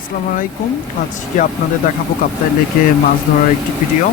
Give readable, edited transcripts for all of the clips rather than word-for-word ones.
আসসালামু আলাইকুম। আজকে আপনাদের দেখাবো কাপ্তাই লেকে মাছ ধরার একটি ভিডিও।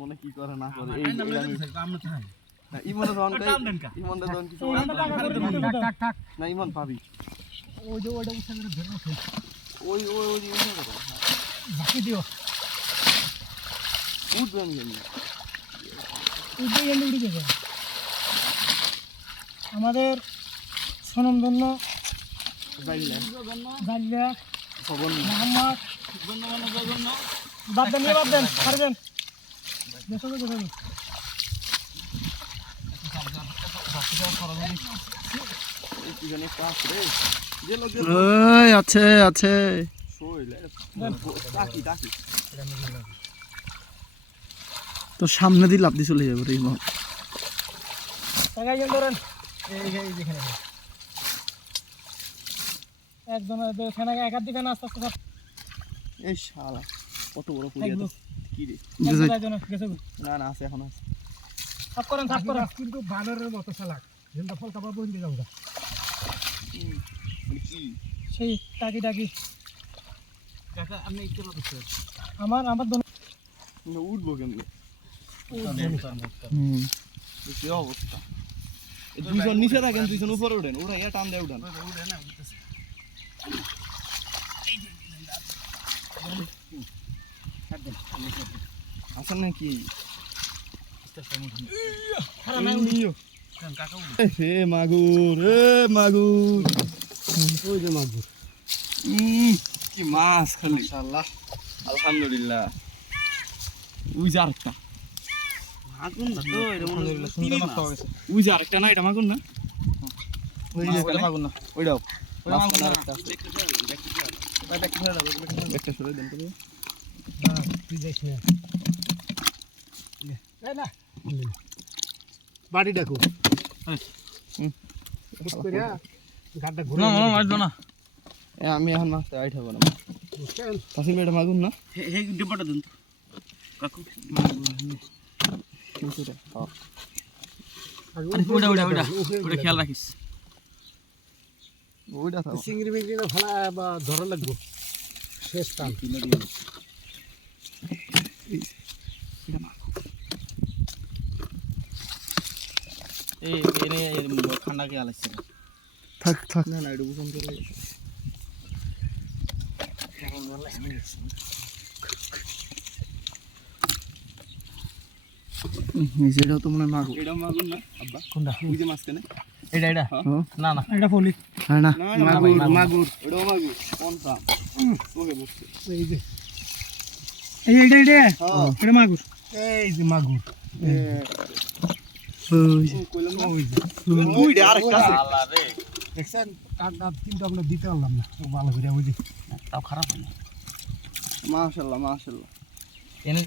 মনে কি করে না করে এই না ইমনে দন ইমনে দন কিছু টাক টাক না ইমন পাবি ওই যে ওইটা উঠে ধরে ওঠে ওই ওই ওই উঠে করে বাকি দিও উঠবে আমি জানি উঠবে এনে উঠে যাবে আমাদের সনমধন্য গাইলা ভগবান মোহাম্মদ জগন্ন বাদ দেন পারবেন দেখো আছে আছে তো সামনে দিয়ে লাভ দিয়ে চলে যাবো রে একদম একার দিকে আস্তে আস্তে এই শালা কত বড় কি রে না না আছে এখন আছে সাফ করেন কিন্তু বানরের মতো শালাক যেটা ফল কাবা বন্ধ দিয়ে যাও কি সেই টাকি কাকা আপনি একটু বলতে আমার দোনো উঠবো কেমনে কি অবস্থা এই দুইজন নিচে থাকেন দুইজন উপরে ওঠেন ওরা ইয়া টান দেয় উঠান আসেন নাকি মাগুর ওই যে মাগুর কি মাছ খালি মাশাআল্লাহ আলহামদুলিল্লাহ ওই যে আরেকটা মাগুর না তো এটা মনে হলো সুন্দর মাছ পাওয়া গেছে ওই যে আরেকটা না এটা মাগুর না ওই যে মাগুর না ওইটাও ওই মাগুর আরেকটা একটা সরে দেন তো হ্যাঁ তুই দেখ না বাড়ি ডাকো আমি এখন মাছটা আইট হবো না কাশিম এটা মাগুন না ডিব্বাটা দিন কাকু ওটা খেয়াল রাখিস ওইটা চিংড়ি মিংড়ি না ভালো বা ধরা লাগবো শেষ টান এই এনে ঠান্ডা কে আলাইছে থাক না না এটা বুঝন করে যেটা তো মনে মাগুর এটা মাগুর না আব্বা কোনটা ওই যে মাছ কেনে এটা না না এটা ফলি না মাগুর এটাও মাগুর কোন সাম ওকে বসছে এই যে এটা মাগুর এই যে মাগুর ওই আরেকটা আছে আল্লাহ রে দেখছেন কাটা তিনটা আমরা দিতে পারলাম না ভালো করে বুঝি তাও খারাপ হয় না মাশাআল্লাহ এনে